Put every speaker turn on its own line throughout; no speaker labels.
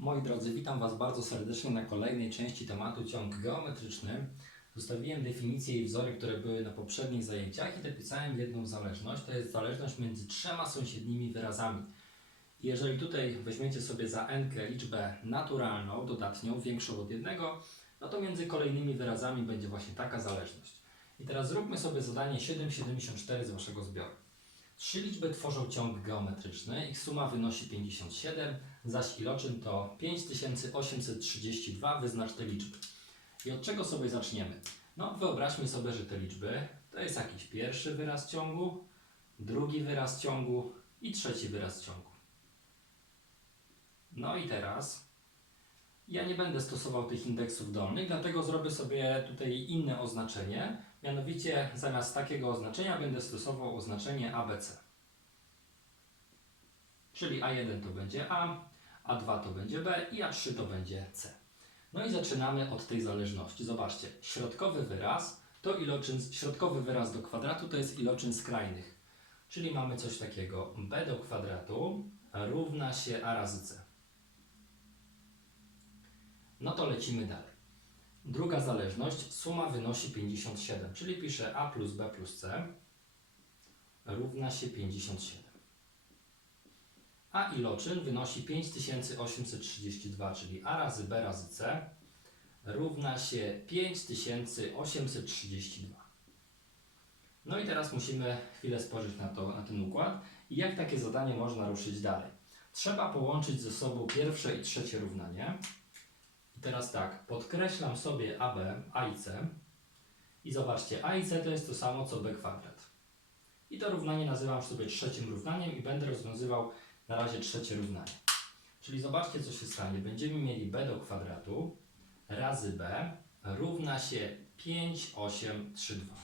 Moi drodzy, witam Was bardzo serdecznie na kolejnej części tematu ciąg geometryczny. Zostawiłem definicje i wzory, które były na poprzednich zajęciach i dopisałem jedną zależność. To jest zależność między trzema sąsiednimi wyrazami. Jeżeli tutaj weźmiecie sobie za n liczbę naturalną, dodatnią, większą od jednego, no to między kolejnymi wyrazami będzie właśnie taka zależność. I teraz zróbmy sobie zadanie 7,74 z Waszego zbioru. Trzy liczby tworzą ciąg geometryczny, ich suma wynosi 57, zaś iloczyn to 5832, wyznacz te liczby. I od czego sobie zaczniemy? No, wyobraźmy sobie, że te liczby to jest jakiś pierwszy wyraz ciągu, drugi wyraz ciągu i trzeci wyraz ciągu. No i teraz ja nie będę stosował tych indeksów dolnych, dlatego zrobię sobie tutaj inne oznaczenie. Mianowicie zamiast takiego oznaczenia będę stosował oznaczenie ABC. Czyli A1 to będzie A, A2 to będzie B i A3 to będzie C. No i zaczynamy od tej zależności. Zobaczcie, środkowy wyraz to iloczyn, środkowy wyraz do kwadratu to jest iloczyn skrajnych. Czyli mamy coś takiego b do kwadratu równa się a razy c. No to lecimy dalej. Druga zależność, suma wynosi 57, czyli piszę a plus b plus c równa się 57. A iloczyn wynosi 5832, czyli a razy b razy c równa się 5832. No i teraz musimy chwilę spojrzeć na, to, na ten układ i jak takie zadanie można ruszyć dalej. Trzeba połączyć ze sobą pierwsze i trzecie równanie. I teraz tak, podkreślam sobie AB, A i C. I zobaczcie, A i C to jest to samo co B kwadrat. I to równanie nazywam sobie trzecim równaniem i będę rozwiązywał na razie trzecie równanie. Czyli zobaczcie co się stanie. Będziemy mieli B do kwadratu razy B równa się 5, 8, 3, 2.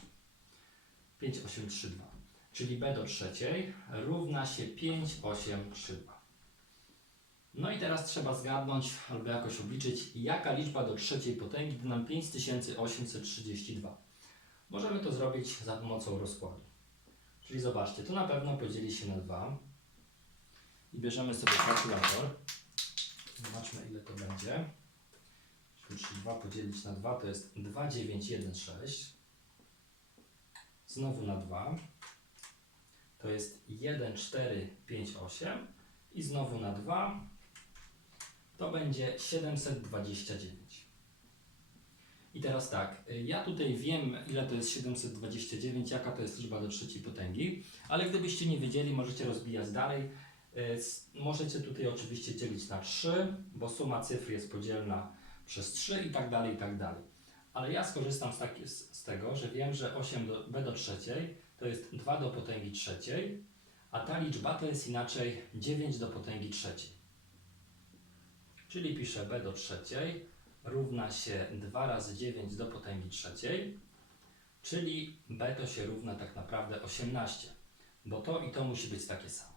5, 8, 3, 2. Czyli B do trzeciej równa się 5, 8, 3, 2. No i teraz trzeba zgadnąć albo jakoś obliczyć, jaka liczba do trzeciej potęgi da nam 5832. Możemy to zrobić za pomocą rozkładu. Czyli zobaczcie, to na pewno podzieli się na 2. I bierzemy sobie kalkulator. Zobaczmy ile to będzie. Czyli 2 podzielić na 2 to jest 2916. Znowu na 2. To jest 1458. I znowu na 2 to będzie 729. I teraz tak, ja tutaj wiem, ile to jest 729, jaka to jest liczba do trzeciej potęgi, ale gdybyście nie wiedzieli, możecie rozbijać dalej. Y, Możecie tutaj oczywiście dzielić na 3, bo suma cyfr jest podzielna przez 3 i tak dalej, i tak dalej. Ale ja skorzystam z, taki, z, z tego, że wiem, że 8 do, b do trzeciej to jest 2 do potęgi trzeciej, a ta liczba to jest inaczej 9 do potęgi trzeciej. Czyli piszę b do trzeciej równa się 2 razy 9 do potęgi trzeciej, czyli b to się równa tak naprawdę 18, bo to i to musi być takie samo.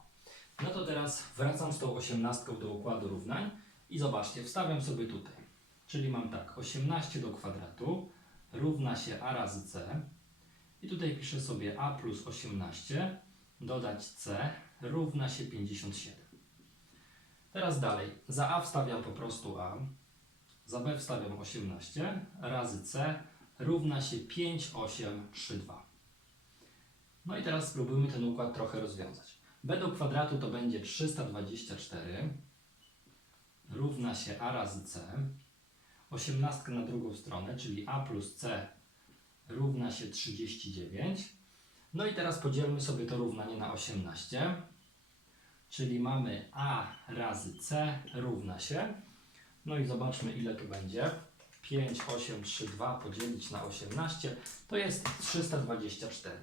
No to teraz wracam z tą 18 do układu równań i zobaczcie, wstawiam sobie tutaj. Czyli mam tak, 18 do kwadratu równa się a razy c i tutaj piszę sobie a plus 18 dodać c równa się 57. Teraz dalej. Za A wstawiam po prostu A. Za B wstawiam 18 razy C równa się 5, 8, 3, 2. No i teraz spróbujmy ten układ trochę rozwiązać. B do kwadratu to będzie 324 równa się A razy C. 18 na drugą stronę, czyli A plus C równa się 39. No i teraz podzielmy sobie to równanie na 18. Czyli mamy a razy c równa się. No i zobaczmy ile tu będzie. 5, 8, 3, 2 podzielić na 18 to jest 324.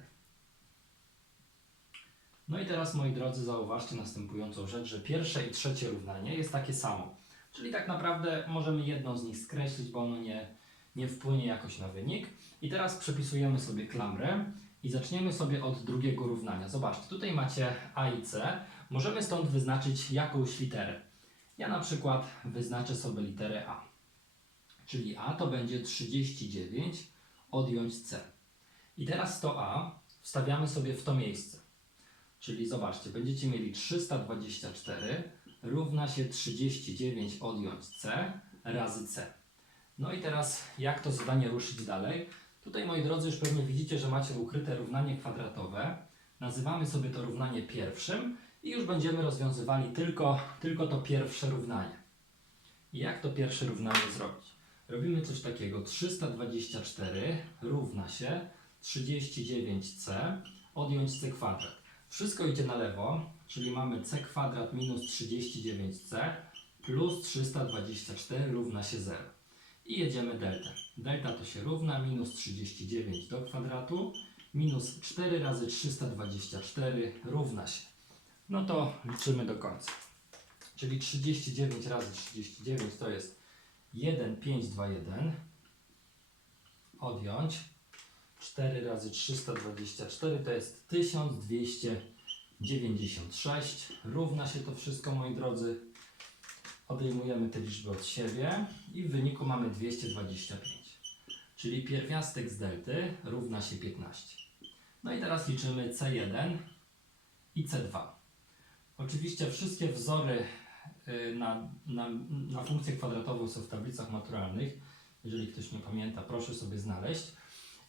No i teraz moi drodzy zauważcie następującą rzecz, że pierwsze i trzecie równanie jest takie samo. Czyli tak naprawdę możemy jedno z nich skreślić, bo ono nie, nie wpłynie jakoś na wynik. I teraz przepisujemy sobie klamrę i zaczniemy sobie od drugiego równania. Zobaczcie, tutaj macie a i c. Możemy stąd wyznaczyć jakąś literę. Ja na przykład wyznaczę sobie literę A. Czyli A to będzie 39, odjąć C. I teraz to A wstawiamy sobie w to miejsce. Czyli zobaczcie, będziecie mieli 324 równa się 39 odjąć c razy c. No i teraz jak to zadanie ruszyć dalej? Tutaj moi drodzy już pewnie widzicie, że macie ukryte równanie kwadratowe. Nazywamy sobie to równanie pierwszym i już będziemy rozwiązywali tylko, tylko to pierwsze równanie. Jak to pierwsze równanie zrobić? Robimy coś takiego. 324 równa się 39c odjąć c kwadrat. Wszystko idzie na lewo, czyli mamy c kwadrat minus 39c plus 324 równa się 0. I jedziemy deltę. Delta to się równa minus 39 do kwadratu minus 4 razy 324 równa się. No to liczymy do końca. Czyli 39 razy 39 to jest 1521 odjąć 4 razy 324 to jest 1296 równa się to wszystko moi drodzy. Odejmujemy te liczby od siebie i w wyniku mamy 225 czyli pierwiastek z delty równa się 15 no i teraz liczymy C1 i C2 oczywiście wszystkie wzory y, na, na, na funkcje kwadratowe są w tablicach maturalnych. Jeżeli ktoś nie pamięta proszę sobie znaleźć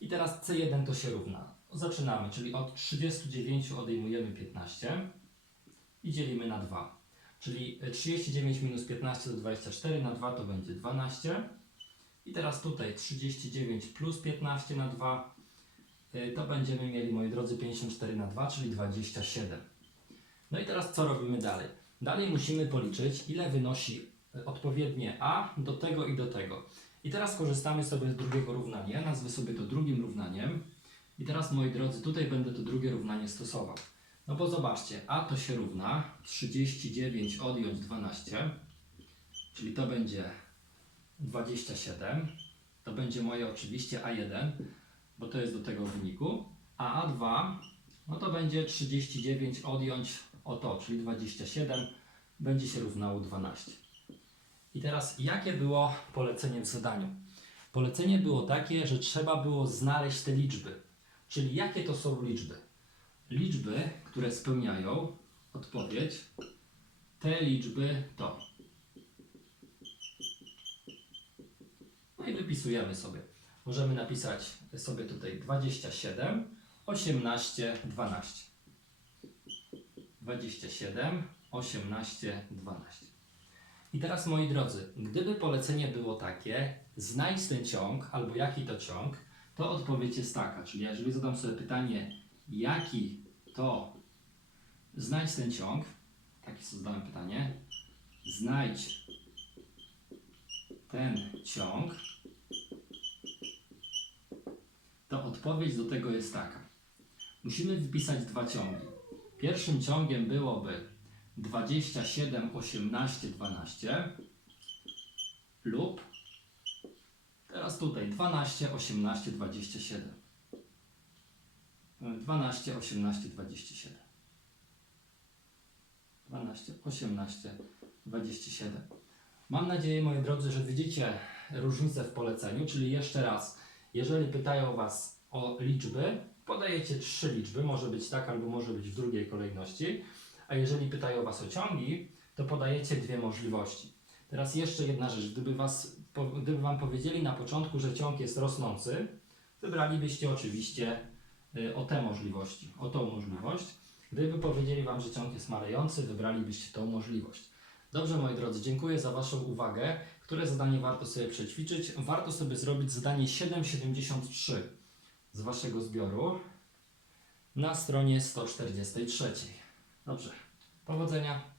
i teraz C1 to się równa. Zaczynamy, czyli od 39 odejmujemy 15 i dzielimy na 2. Czyli 39 minus 15 to 24, na 2 to będzie 12. I teraz tutaj 39 plus 15 na 2 y, to będziemy mieli, moi drodzy, 54 na 2, czyli 27. No i teraz co robimy dalej? Dalej musimy policzyć, ile wynosi y, odpowiednie A do tego i do tego. I teraz korzystamy sobie z drugiego równania. Nazwę sobie to drugim równaniem. I teraz, moi drodzy, tutaj będę to drugie równanie stosował. No bo zobaczcie, a to się równa 39 odjąć 12, czyli to będzie 27. To będzie moje oczywiście A1, bo to jest do tego wyniku. A A2, no to będzie 39 odjąć o to, czyli 27, będzie się równało 12. I teraz, jakie było polecenie w zadaniu? Polecenie było takie, że trzeba było znaleźć te liczby. Czyli jakie to są liczby? Liczby, które spełniają odpowiedź, te liczby to. No i wypisujemy sobie. Możemy napisać sobie tutaj 27, 18, 12. 27, 18, 12. I teraz moi drodzy, gdyby polecenie było takie, znajdź ten ciąg albo jaki to ciąg, to odpowiedź jest taka. Czyli jeżeli zadam sobie pytanie, jaki to znajdź ten ciąg, takie sobie zadałem pytanie, znajdź ten ciąg, to odpowiedź do tego jest taka. Musimy wypisać dwa ciągi. Pierwszym ciągiem byłoby 27, 18, 12 lub teraz tutaj 12, 18, 27. 12, 18, 27. 12, 18, 27. Mam nadzieję, moi drodzy, że widzicie różnicę w poleceniu, czyli jeszcze raz, jeżeli pytają Was o liczby, podajecie trzy liczby, może być tak albo może być w drugiej kolejności. A jeżeli pytają Was o ciągi, to podajecie dwie możliwości. Teraz jeszcze jedna rzecz. Gdyby, was, gdyby Wam powiedzieli na początku, że ciąg jest rosnący, wybralibyście oczywiście y, o te możliwości, o tą możliwość. Gdyby powiedzieli Wam, że ciąg jest malejący, wybralibyście tą możliwość. Dobrze, moi drodzy, dziękuję za Waszą uwagę. Które zadanie warto sobie przećwiczyć? Warto sobie zrobić zadanie 7,73 z Waszego zbioru na stronie 143. Dobrze. Powodzenia.